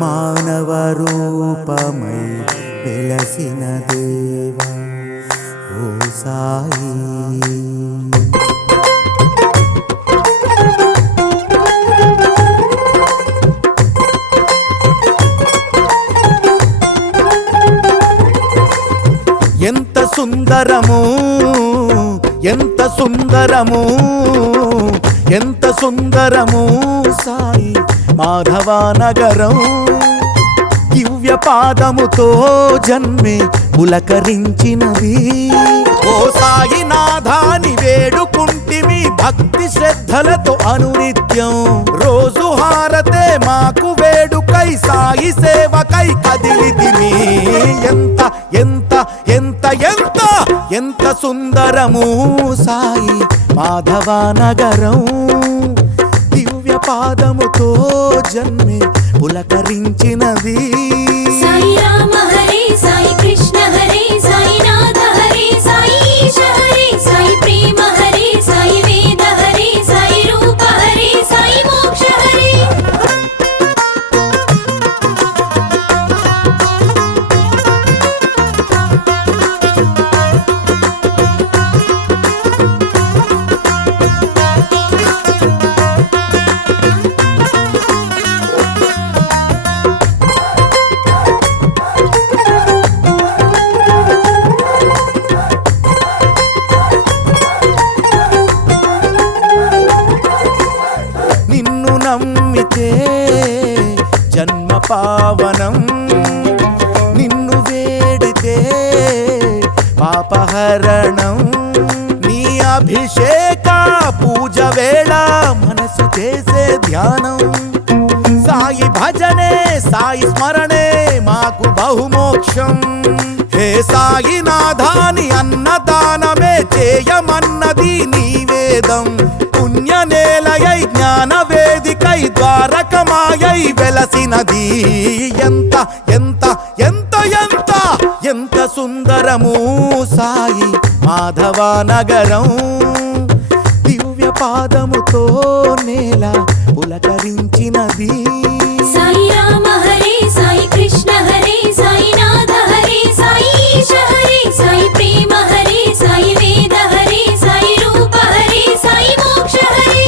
మానవ రూపమై వెలసిన దేవా ఓ సాయి. ఎంత సుందరము ఎంత సుందరము ఎంత సుందరము సాయి మాధవ నగరం. దివ్య పాదముతో జన్మే పులకరించినది. ఓ సాయి నాథాని వేడుకుంటిమి భక్తి శ్రద్ధలతో అనునిత్యం. రోజు హారతే మాకు వేడుకై సాయి సేవకై కదిలితిమి. ఎంత ఎంత ఎంత ఎంత ఎంత సుందరము సాయి మాధవ నగరం. దివ్య పాదముతో జన్మే పులకరించినది. సాయి రామ హరే సాయి కృష్ణ హరే సాయి నాథ హరే సాయి ఈశ హరే సాయి ప్రేమ హరే సాయి వేద హరే సాయి రూప హరే సాయి మోక్ష హరే. నిన్ను నమ్మితే జన్మ పావనం. నిన్ను వేడితే పాపహరణం. నీ అభిషేక పూజ వేళ మనసు చేసే ధ్యానం. సాయి భజనే సాయి స్మరణే మాకు బహుమోక్షం. హే సాయి నాథాని అన్నదానమే చేయమన్నది నీ వేదం. పుణ్య నేలయై జ్ఞాన వేదికై ద్వారకమాయై వెలసినది. ఎంత ఎంత ఎంత ఎంత ఎంత సుందరము సాయి మాధవ నగరం. దివ్య పాదముతో నేల పులకరించినది. సాయి రామ హరే సాయి కృష్ణ హరే సాయి నాథ హరే సాయి ఈశ హరే సాయి ప్రేమ హరే సాయి వేద హరే సాయి రూప హరే సాయి మోక్ష హరే.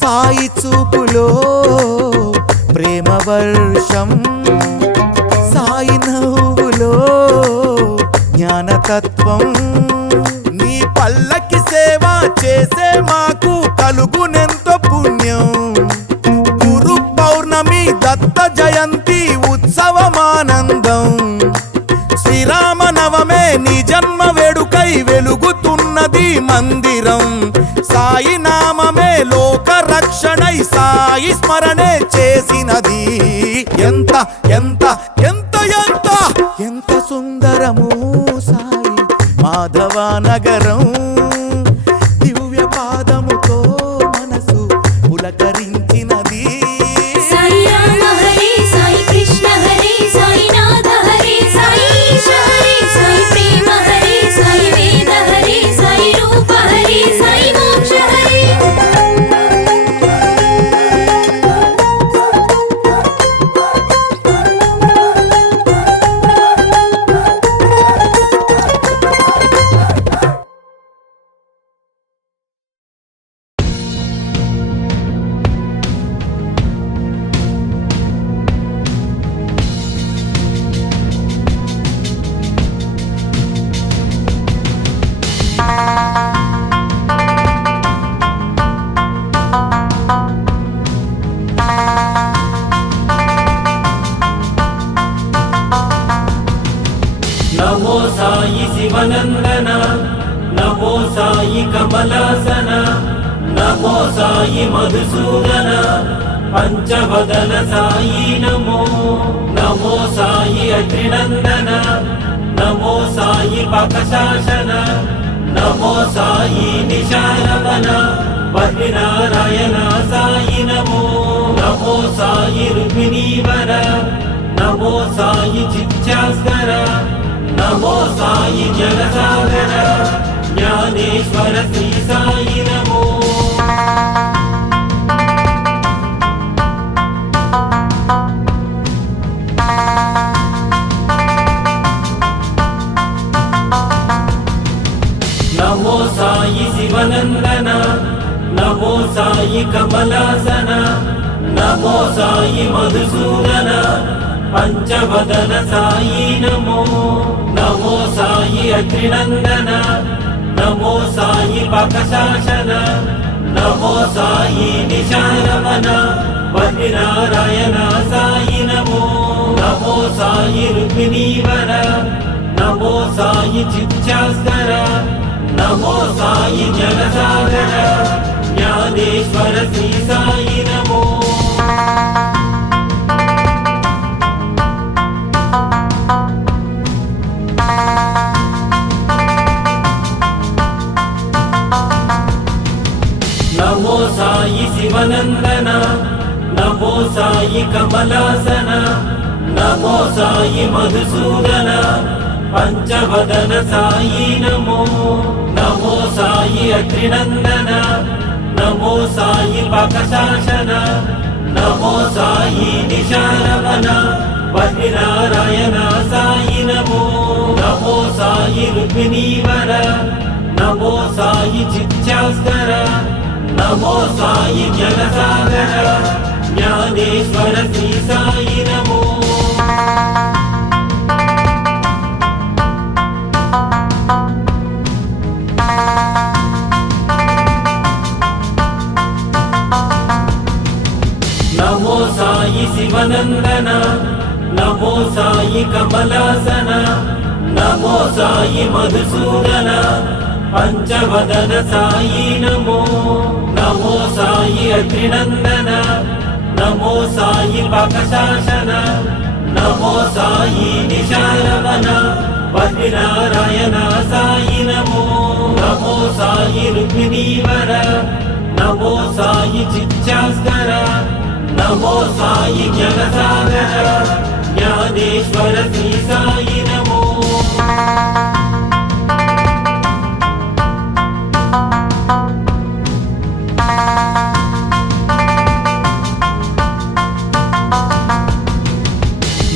సాయి చూపులో ప్రేమ వర్షం. సాయి నవ్వులో జ్ఞానతత్వం. నీ పల్లకి సేవ చేసే మాకు కలుగునెంతో పుణ్యం. గురు పౌర్ణమి దత్త జయంతి ఉత్సవమానందం. శ్రీరామ నవమే నీ జన్మ వేడుకై వెలుగుతున్నది మందిరం. సాయి నామమే లోక రక్షణై సాయి స్మరణే చేసినది. ఎంత ఎంత ఎంత ఎంత ఎంత సుందరము సాయి మాధవ నగరం. దివ్య పాదముతో మనసు పులకరించినది. సాయి రామ హరే సాయి కృష్ణ హరే సాయి నాథ హరే సాయి ఈశ హరే సాయి ప్రేమ హరే సాయి వేద హరే సాయి రూప హరే సాయి మోక్ష హరే. नमो साई शिवनंदन नमो साई कमलासन नमो साई मधुसूदन पंचवदन साई नमो नमो साई अत्रिनंदन नमो साई पाकशासन బద్రీనారాయణ సాయి నమో నమో సాయి రుక్మిణీవర నమో సాయి చిత్యాస్కర నమో సాయి జలసాగర జ్ఞానేశ్వర శ్రీ సాయి నమో నమో సాయి శివనందన నమో సాయి కమలాసన నమో సాయి మధుసూదన పంచవదన సాయి నమో నమో సాయి అగ్నినందన నమో సాయి పకశాసన నమో సాయి నిశారవన బద్రీనారాయణ సాయి నమో నమో సాయి రుక్మిణీవర నమో సాయి చిత్యాస్కర నమో సాయి జలసాగర జ్ఞానేశ్వర శ్రీ సాయి నమో నమో సాయి శివనందన నమో సాయి కమలాసన నమో సాయి మధుసూదన పంచవదన సాయి నమో నమో సాయి అగ్నినందన నమో సాయి పకశాసన నమో సాయి నిశారవన బద్రీనారాయణ సాయి నమో నమో సాయి రుక్మిణీవర నమో సాయి చిత్యాస్కర నమో సాయి జలసాగర జ్ఞానేశ్వర శ్రీ సాయి నమో నమో సాయి శివనందన నమో సాయి కమలాసన నమో సాయి మధుసూదన పంచవదన సాయి నమో నమో సాయి అగ్నినందన నమో సాయి పకశాసన నమో సాయి నిశారవన బద్రీనారాయణ సాయి నమో నమో సాయి రుక్మిణీవర నమో సాయి చిత్యాస్కర నమో సాయి జలసాగర జ్ఞానేశ్వర శ్రీ సాయి నమో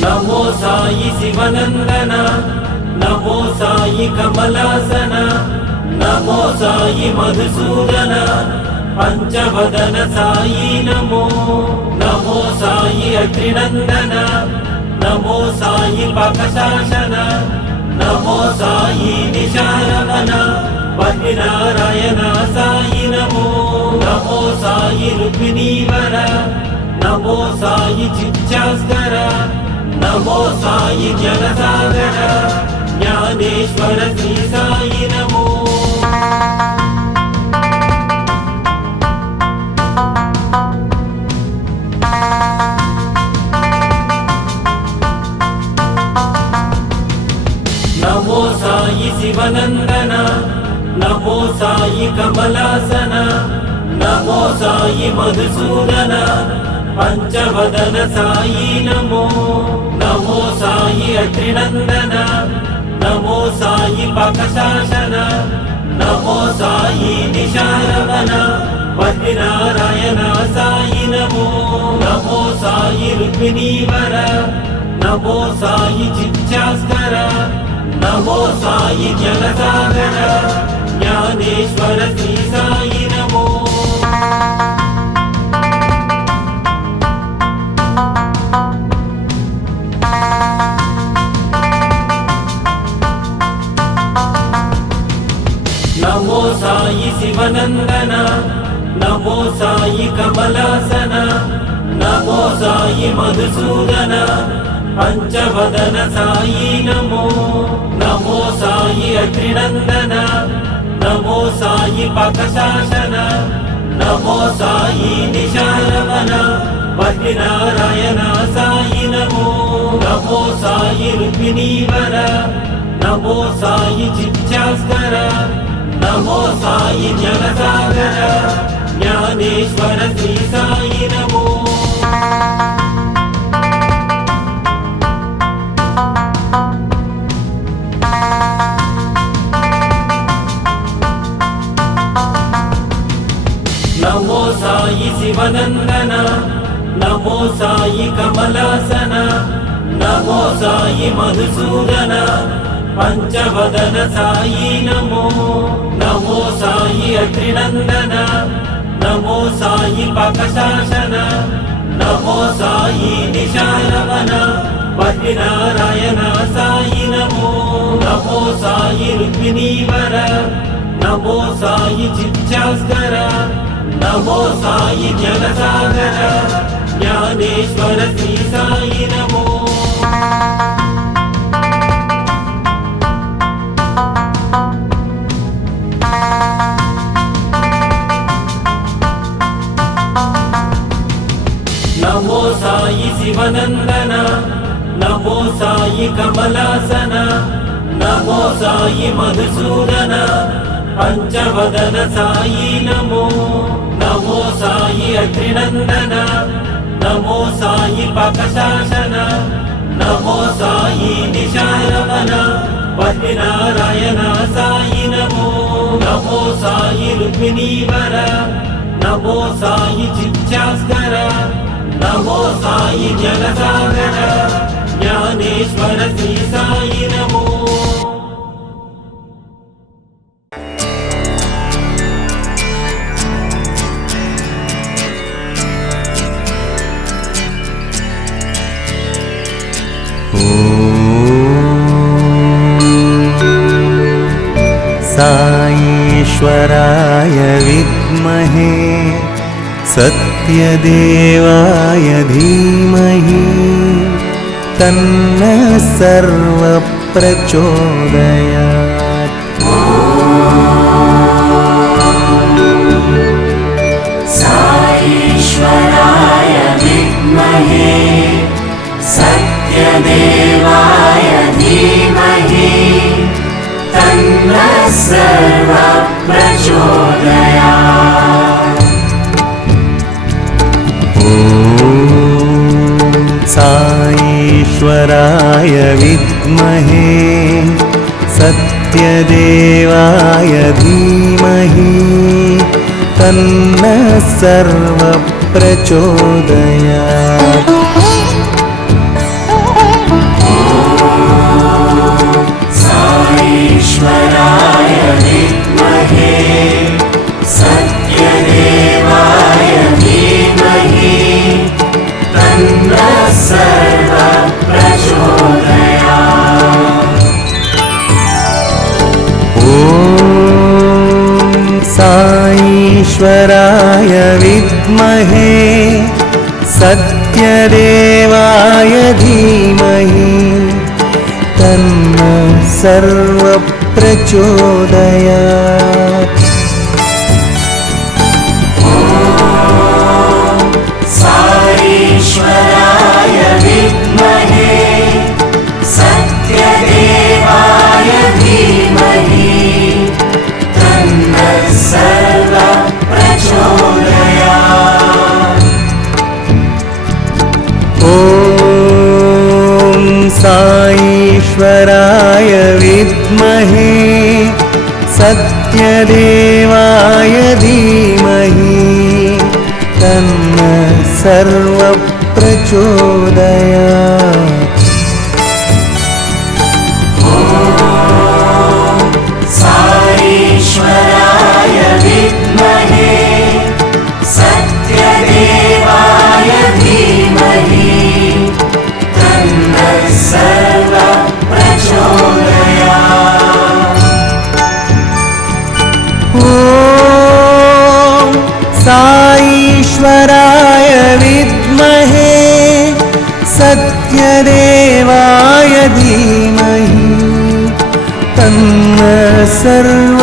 నమో సాయి శివనందన నమో సాయి కమలాసన నమో సాయి మధుసూదన పంచవదన సాయి నమో నమో సాయి అగ్నినందన నమో సాయి పకశాసన నమో సాయి నిశారవన బద్రీనారాయణ సాయి నమో నమో సాయి రుక్మిణీవర నమో సాయి చిత్యాస్కర నమో సాయి జలసాగర జ్ఞానేశ్వర శ్రీ సాయి నమో నమో సాయి శివనందన నమో సాయి కమలాసన నమో సాయి మధుసూదన పంచవదన సాయి నమో నమో సాయి అగ్నినందన నమో సాయి పకశాసన నమో సాయి నిశారవన బద్రీనారాయణ సాయి నమో నమో సాయి రుక్మిణీవర నమో సాయి చిత్యాస్కర నమో సాయి జలసాగర జ్ఞానేశ్వర శ్రీ సాయి నమో నమో సాయి శివనందన నమో సాయి కమలాసన నమో సాయి మధుసూదన పంచవదన సాయి నమో నమో సాయి అగ్నినందన నమో సాయి పకశాసన నమో సాయి నిశారవన బద్రీనారాయణ సాయి నమో నమో సాయి రుక్మిణీవర నమో సాయి చిత్యాస్కర నమో సాయి జలసాగర ज्ञानेश्वर श्री साई नमो। नमो साई शिवनंदन, नमो साई कमलासन, नमो साई मधुसूदन, पंचवदन साई नमो। नमो साई अत्रिनंदन, नमो साई पाकशासन, नमो साई निशारवन, बद्रीनारायण साई नमो। नमो साई रुक्मिणीवर, नमो साई चित्यास्कर, नमो साई ज्ञानसागर, ज्ञानेश्वर श्री साई नमो। नमो साई शिवनंदन, नमो साई कमलासन, नमो साई मधुसूदन, पंचवदन साई नमो। नमो साई अत्रिनंदन, नमो साई पाकशासन, नमो साई निशारवन, बद्रीनारायण साई नमो। नमो साई रुक्मिणीवर, नमो साई चित्यास्कर, नमो साई ज्ञानसागर, ज्ञानेश्वर श्री साई नमो। साईश्वराय विद्महे सत्यदेवाय धीमहि तन्नः सर्वप्रचोदयात्। साईश्वराय विद्महे सत्यदेवाय धीमहि तन्नः सर्वप्रचोदयात्। साईश्वराय विद्महे सत्यदेवाय धीमहि तन्नः सर्वप्रचोदयात्। साईश्वराय विद्महे सत्यदेवाय धीमहि तन्नः सर्वप्रचोदयात्। ॐ साईश्वराय विद्महे सत्यदेवाय धीमहि तन्नः सर्वप्रचोदयात्। साईश्वराय विद्महे सत्यदेवाय धीमहि तन्नः सर्वप्रचोदयात्। ॐ साईश्वराय विद्महे सत्यदेवाय धीमहि तन्नः सर्वप्रचोदयात्। साईश्वराय विद्महे सत्यदेवाय धीमहि तन्नः सर्वप्रचोदयात्। ॐ साईश्वराय विद्महे सत्यदेवाय धीमहि तन्नः सर्वप्रचोदयात्।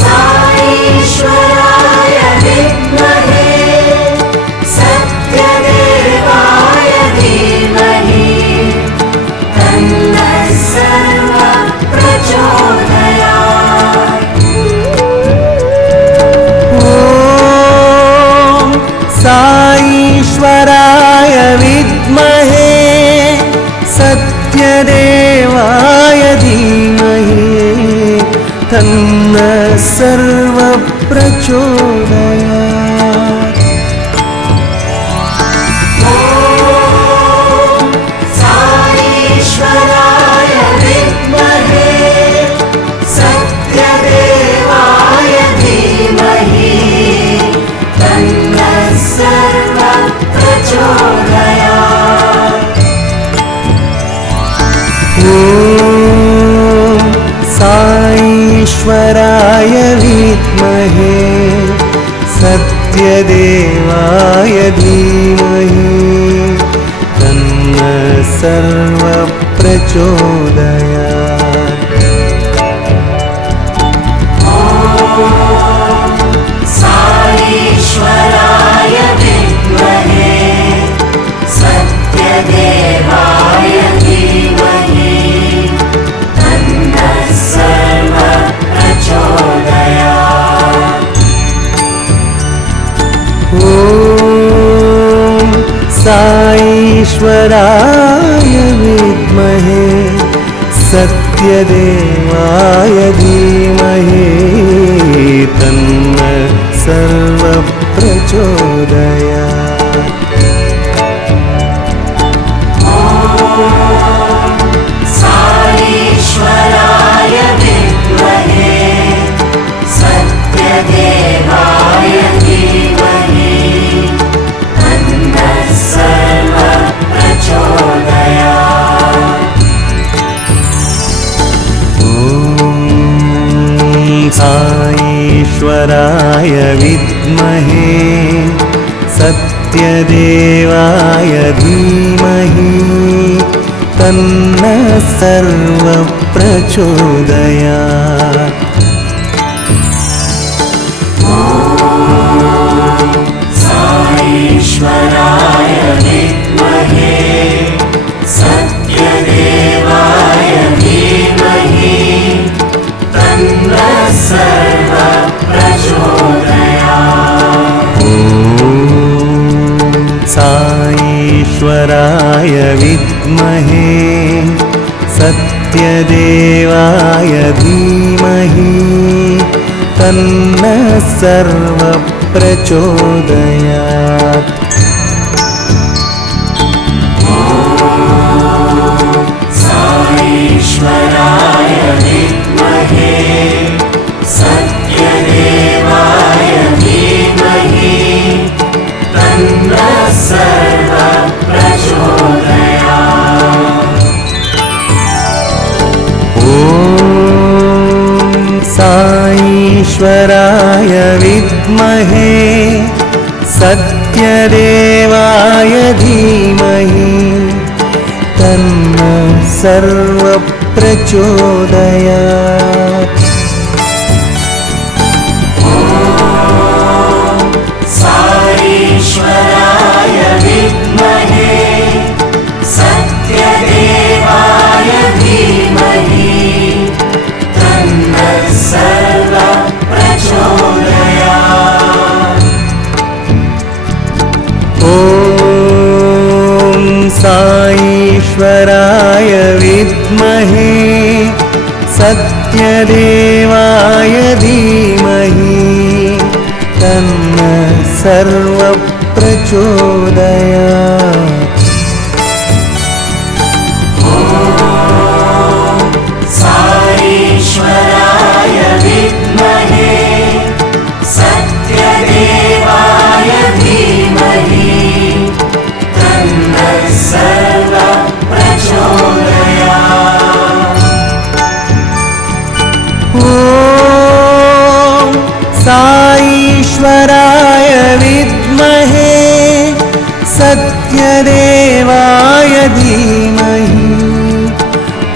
साईश्वराय विद्महे सत्यदेवाय धीमहि तन्नः प्रचोदयात्। साईश्वराय विद्महे सत्यदेवाय धीमहि तन्नः सर्वः प्रचोदयात्। ॐ साईश्वराय विद्महे सत्यदेवाय धीमहि तन्नः सर्वः प्रचोदयात्। साईश्वराय विद्महे सत्यदेवाय धीमहि तन्नः सर्वः प्रचोदयात्। ॐ साईश्वराय विद्महे सत्यदेवाय धीमहि तन्नः सर्वः प्रचोदयात्। साईश्वराय विद्महे सत्यदेवाय धीमहि तन्नः सर्वः प्रचोदयात्। ॐ साईश्वराय विद्महे सत्यदेवाय धीमहि तन्नः सर्वः प्रचोदयात्। साईश्वराय विद्महे सत्यदेवाय धीमहि तन्नः सर्वः प्रचोदयात्। ॐ साईश्वराय विद्महे सत्यदेवाय धीमहि तन्नः सर्वः प्रचोदयात्। साईश्वराय विद्महे सत्यदेवाय धीमहि तन्नः सर्वः प्रचोदयात्। ॐ साईश्वराय विद्महे सत्यदेवाय धीमहि तन्नः सर्वः प्रचोदयात्। साईश्वराय विद्महे सत्यदेवाय धीमहि तन्नः सर्वः प्रचोदयात्। ॐ साईश्वराय विद्महे सत्यदेवाय धीमहि तन्नः सर्वः प्रचोदयात्। साईश्वराय विद्महे सत्यदेवाय धीमहि तन्नः सर्वः प्रचोदयात्। ॐ साईश्वराय विद्महे सत्यदेवाय धीमहि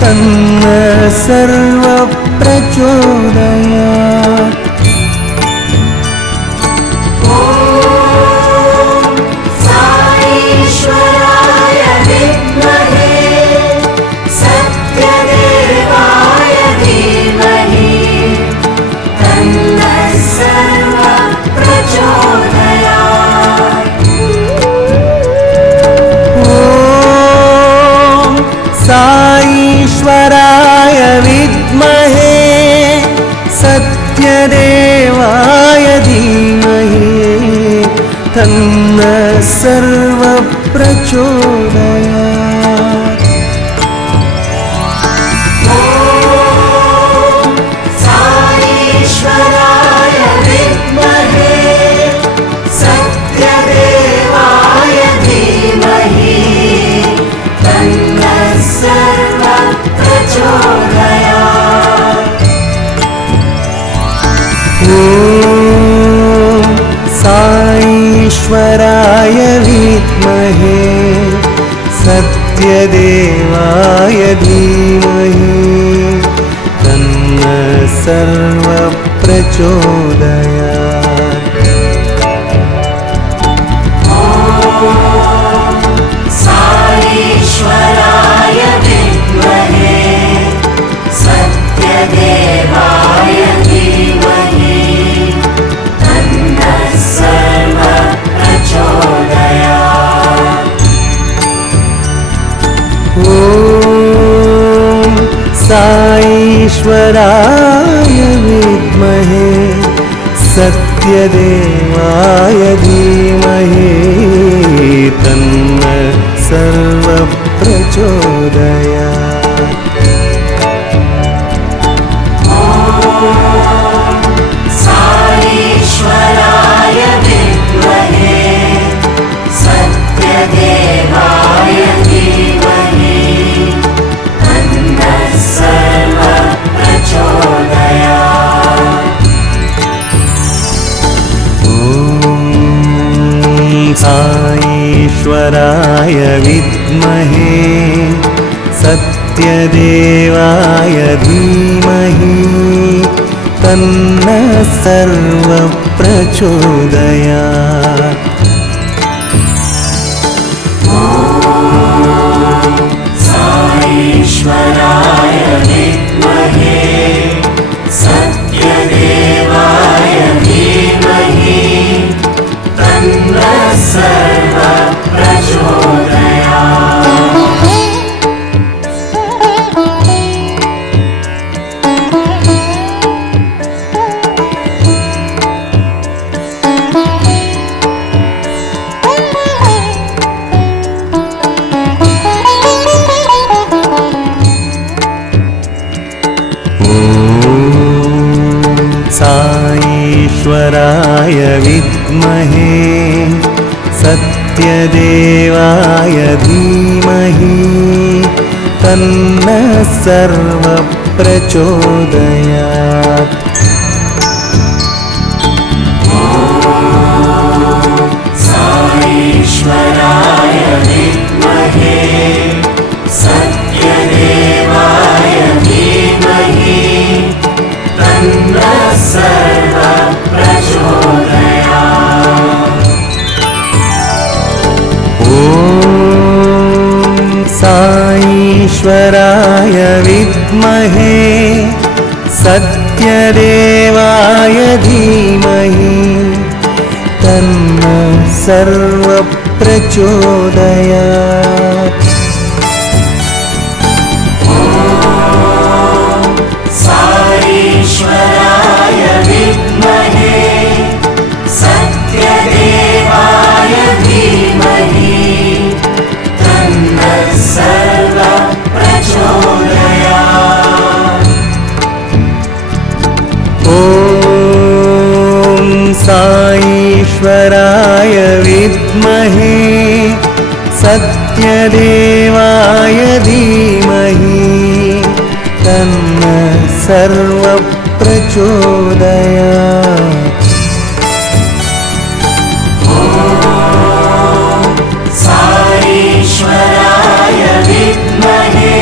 तन्नः सर्वः प्रचोदयात्। साईश्वराय विद्महे सत्यदेवाय धीमहि तन्नः सर्वः प्रचोदयात्। ॐ साईश्वराय विद्महे प्रचोदयात्। साईश्वराय विद्महे सत्यदेवाय धीमहि तन्नः सर्वः प्रचोदयात्। ॐ साईश्वराय विद्महे सत्यदेवाय धीमहि तन्नः सर्वः प्रचोदयात्। साईश्वराय विद्महे सत्यदेवाय धीमहि तन्नः सर्वः प्रचोदयात्। ॐ साईश्वराय विद्महे सत्यदेवाय धीमहि तन्नः सर्वः प्रचोदयात्। साईश्वराय विद्महे सत्यदेवाय धीमहि तन्नः सर्वः प्रचोदयात्। ॐ साईश्वराय विद्महे सत्यदेवाय धीमहि तन्नः सर्वः प्रचोदयात्। साईश्वराय विद्महे सत्यदेवाय धीमहि तन्नः सर्वः प्रचोदयात्। साईश्वराय विद्महे सत्यदेवाय धीमहि तन्नः सर्वः प्रचोदयात्। साईश्वराय विद्महे सत्यदेवाय धीमहि तन्नः सर्वः प्रचोदयात्। ॐ साईश्वराय विद्महे सत्यदेवाय धीमहि तन्नः सर्वः प्रचोदयात्। साईश्वराय विद्महे सत्यदेवाय धीमहि तन्नः सर्वः प्रचोदयात्। ॐ साईश्वराय विद्महे सत्यदेवाय धीमहि तन्नः सर्वः प्रचोदयात्। साईश्वराय विद्महे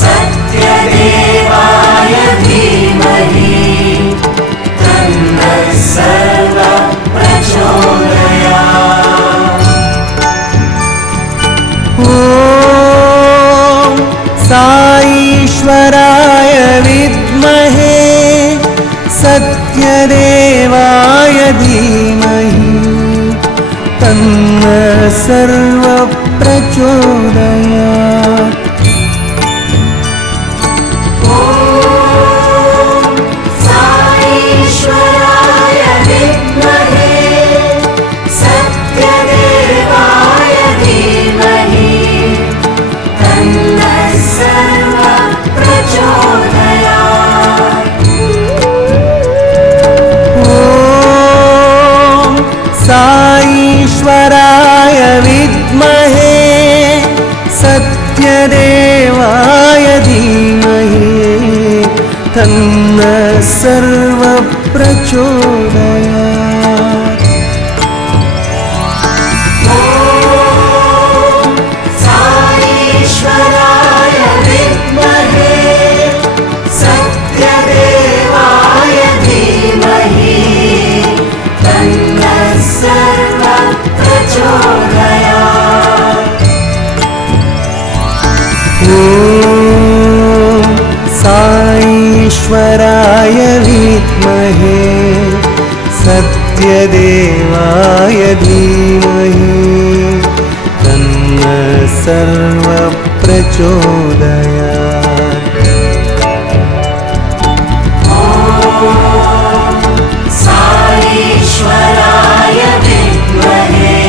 सत्यदेवाय धीमहि तन्नः सर्वः प्रचोदयात्। ॐ साईश्वराय विद्महे सत्यदेवाय धीमहि तन्नः सर्वः प्रचोदयात्। साईश्वराय विद्महे सत्यदेवाय धीमहि तन्न सर्वप्रचोदयात्। साईश्वराय विद्महे सत्यदेवाय धीमहि तन्नः सर्वप्रचोदयात्। ॐ साईश्वराय विद्महे सत्यदेवाय धीमहि तन्नः सर्वप्रचोदयात्। साईश्वराय विद्महे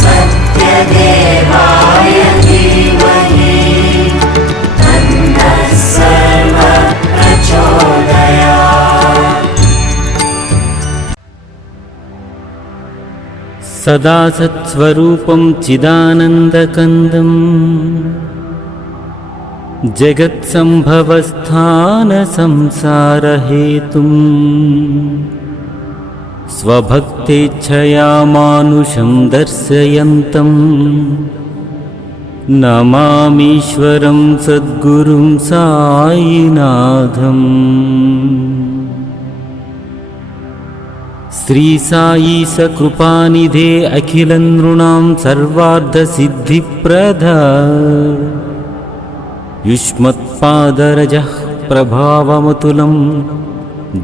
सत्यदेवाय धीमहि तन्नः सर्वप्रचोदयात्। सदा सत्स्वरूपं चिदानन्दकन्दं जगत्सम्भवस्थानसंसारहेतुं स्वभक्तेच्छया मानुषं दर्शयन्तं नमामीश्वरं सद्गुरुं साईनाथम्। श्री साई सकृपानिधे अखिलनृणां सर्वार्थसिद्धिप्रदा युष्मत्पादरजः प्रभावमतुलं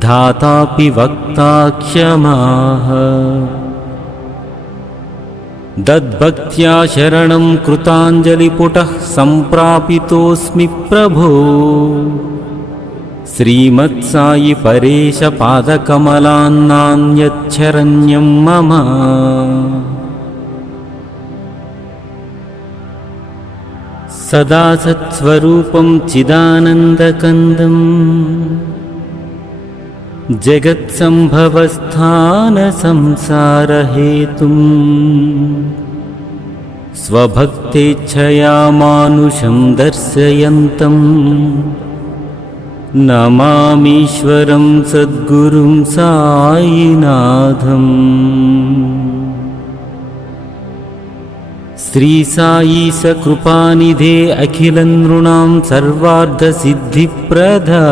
धातापि वक्ता क्षमाः। दद्भक्त्या शरणं कृताञ्जलिपुटः सम्प्रापितोऽस्मि प्रभो। श्रीमत्साई परेश पादकमलान्नान्यच्छरण्यं मम। सदा सत्स्वरूपं चिदानन्दकन्दं जगत्सम्भवस्थानसंसारहेतुं स्वभक्तेच्छया मानुषं दर्शयन्तं नमामीश्वरं सद्गुरुं साईनाथम्। श्री साई सकृपानिधे अखिलनृणां सर्वार्थसिद्धिप्रदा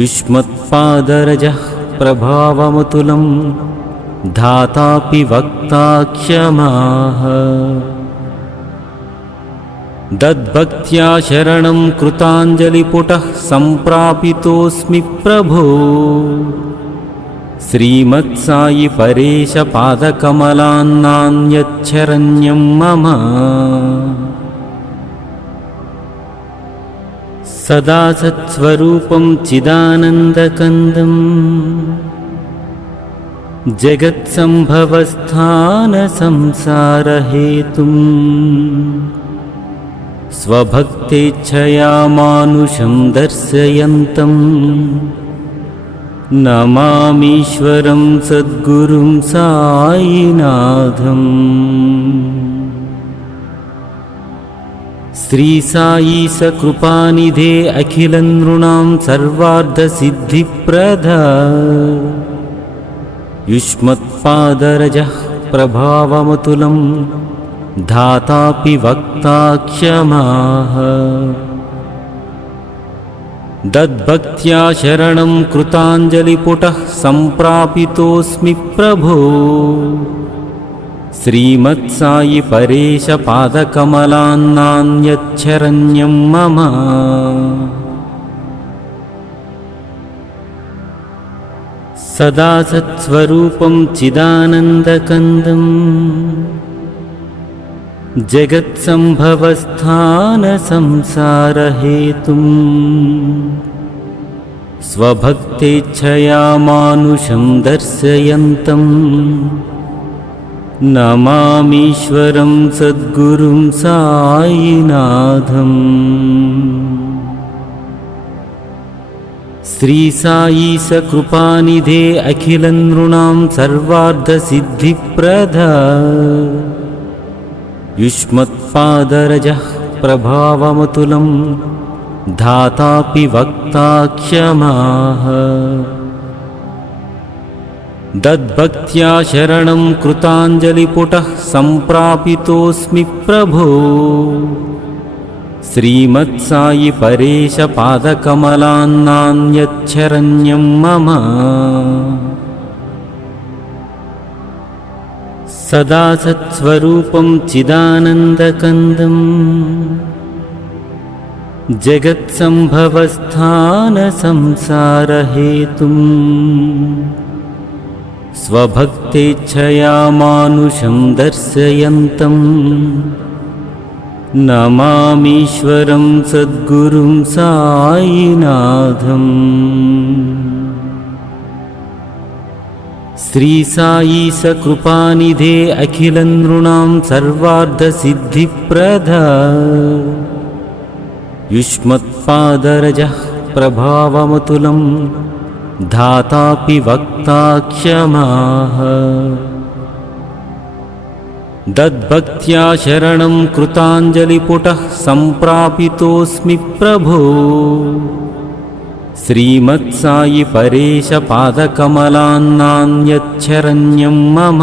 युष्मत्पादरजः प्रभावमतुलं धातापि वक्ता क्षमाः। दद्भक्त्या शरणं कृताञ्जलिपुटः सम्प्रापितोऽस्मि प्रभो। श्रीमत्साई परेश पादकमलान्नान्यच्छरण्यं मम। सदा सत्स्वरूपं चिदानन्दकन्दं जगत्सम्भवस्थानसंसारहेतुं स्वभक्तेच्छया मानुषं दर्शयन्तं नमामीश्वरं सद्गुरुं साईनाथम्। श्री साई सकृपानिधे अखिलनृणां सर्वार्थसिद्धिप्रदा युष्मत्पादरजः प्रभावमतुलं धातापि वक्ता क्षमाः। दद्भक्त्या शरणं कृताञ्जलिपुटः सम्प्रापितोऽस्मि प्रभो। श्रीमत्साई परेश पादकमलान्नान्यच्छरण्यं मम। सदा सत्स्वरूपं चिदानन्दकन्दं जगत्सम्भवस्थानसंसारहेतुं स्वभक्तेच्छया मानुषं दर्शयन्तं नमामीश्वरं सद्गुरुं साईनाथम्। श्री साई सकृपानिधे अखिलनृणां सर्वार्थसिद्धिप्रदा युष्मत्पादरजः प्रभावमतुलं धातापि वक्ता क्षमाः दद्भक्त्या शरणं कृताञ्जलिपुटः सम्प्रापितोऽस्मि प्रभो श्रीमत्सायि परेश पादकमलान्नान्यच्छरण्यं मम सदा सत्स्वरूपं चिदानन्दकन्दं जगत्सम्भवस्थानसंसारहेतुं स्वभक्तेच्छया मानुषं दर्शयन्तं नमामीश्वरं सद्गुरुं साईनाथम् श्री साई सकृपानिधे अखिलनृणां सर्वार्धसिद्धिप्रदा युष्मत्पादरजः प्रभावमतुलं धातापि वक्ता क्षमाः दद्भक्त्या शरणं कृताञ्जलिपुटः सम्प्रापितोऽस्मि प्रभो श्रीमत्सायि परेश पादकमलान्नान्यच्छरण्यं मम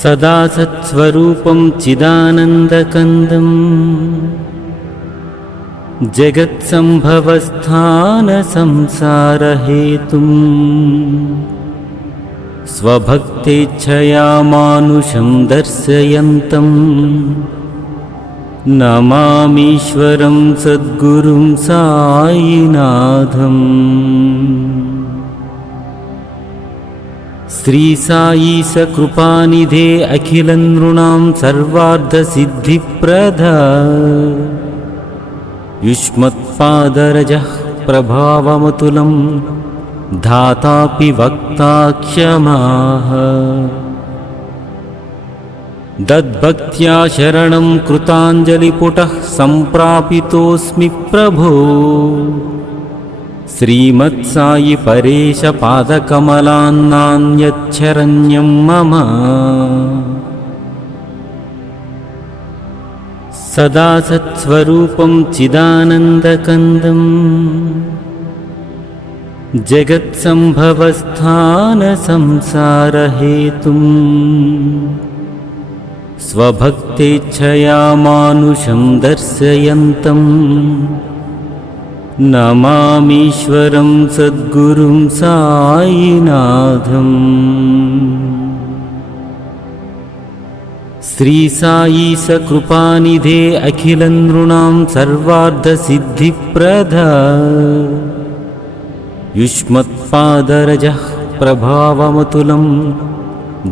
सदा सत्स्वरूपं चिदानन्दकन्दं जगत्सम्भवस्थानसंसारहेतुं स्वभक्तेच्छया मानुषं दर्शयन्तं नमामीश्वरं सद्गुरुं साईनाथम् श्री साई सकृपानिधे अखिलनृणां सर्वार्धसिद्धिप्रदा युष्मत्पादरजः प्रभावमतुलं धातापि वक्ता क्षमाः दद्भक्त्या शरणं कृताञ्जलिपुटः सम्प्रापितोऽस्मि प्रभो श्रीमत्सायि परेश पादकमलान्नान्यच्छरण्यं मम सदा सत्स्वरूपं चिदानन्दकन्दं जगत्सम्भवस्थानसंसारहेतुं स्वभक्तेच्छया मानुषं दर्शयन्तं नमामीश्वरं सद्गुरुं साईनाथम् श्री साई सकृपानिधे अखिलनृणां सर्वार्धसिद्धिप्रदा युष्मत्पादरजः प्रभावमतुलं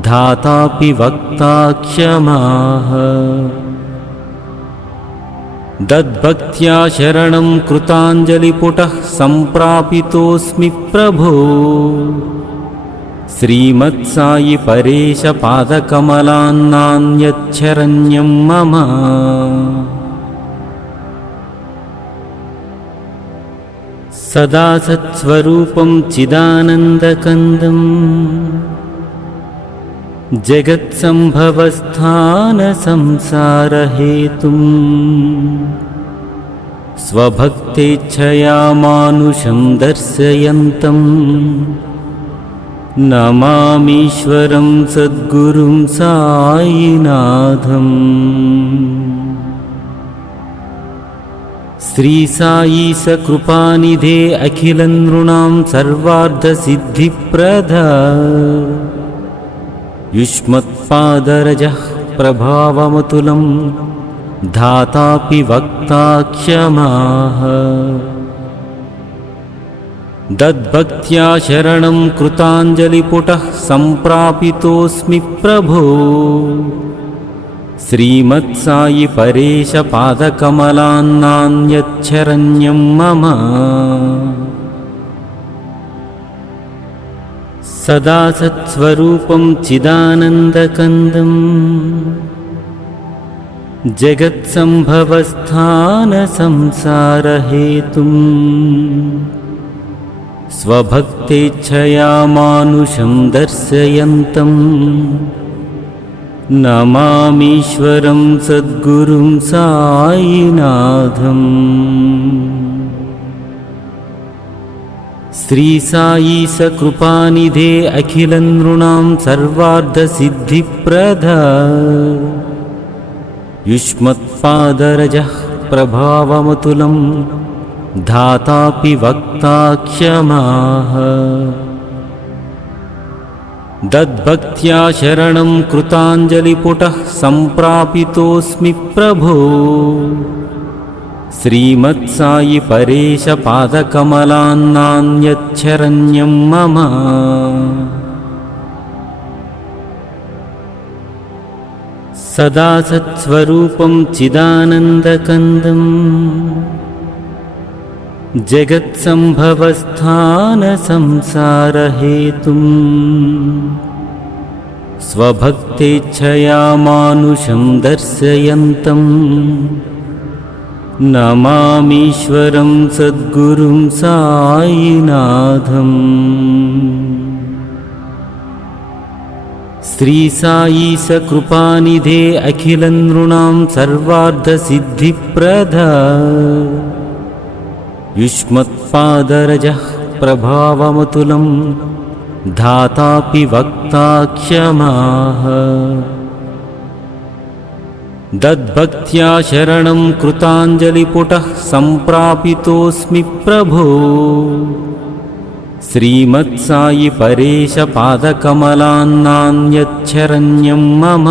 धातापि वक्ता क्षमाः दद्भक्त्या शरणं कृताञ्जलिपुटः सम्प्रापितोऽस्मि प्रभो श्रीमत्सायि परेश पादकमलान्नान्यच्छरण्यं मम सदा सत्स्वरूपं चिदानन्दकन्दं जगत्सम्भवस्थानसंसारहेतुं स्वभक्तेच्छया मानुषं दर्शयन्तं नमामीश्वरं सद्गुरुं साईनाथम् श्री साई सकृपानिधे अखिलनृणां सर्वार्धसिद्धिप्रदा युष्मत्पादरजः प्रभावमतुलं धातापि वक्ता क्षमाः दद्भक्त्या शरणं कृताञ्जलिपुटः सम्प्रापितोऽस्मि प्रभो श्रीमत्सायि परेश पादकमलान्नान्यच्छरण्यं मम सदा सत्स्वरूपं चिदानन्दकन्दं जगत्सम्भवस्थानसंसारहेतुं स्वभक्तेच्छया मानुषं दर्शयन्तं నమామీశ్వరం సద్గురుం సాయినాథం. శ్రీ సాయి సకృపానిధే అఖిలం నృణాం సర్వార్థసిద్ధిప్రద యుష్మత్పాదరజః ప్రభావమతులం ధాతాపి వక్తా క్షమాః. దద్భక్త్యా శరణం కృతాంజలిపుటః సంప్రాపితోస్మి ప్రభో. శ్రీమత్సాయి పరేశ పాదకమలాన్నాన్యచ్చరణ్యం మమ. సదా సత్స్వరూపం చిదానందకందం జగత్సంభవస్థాన సంసారహేతుం స్వభక్తేచ్ఛయా మానుషం దర్శయంతం నమామీశ్వరం సద్గురుం సాయినాథం. శ్రీ సాయి సకృపానిధే అఖిలం నృణాం సర్వార్థసిద్ధిప్రద యుష్మత్పాదరజః ప్రభావమతులం ధాతాపి వక్తా క్షమాః. దద్భక్త్యా శరణం కృతాంజలిపుటః సంప్రాపితోస్మి ప్రభో. శ్రీమత్సాయి పరేశ పాదకమలాన్నాన్యచ్చరణ్యం మమ.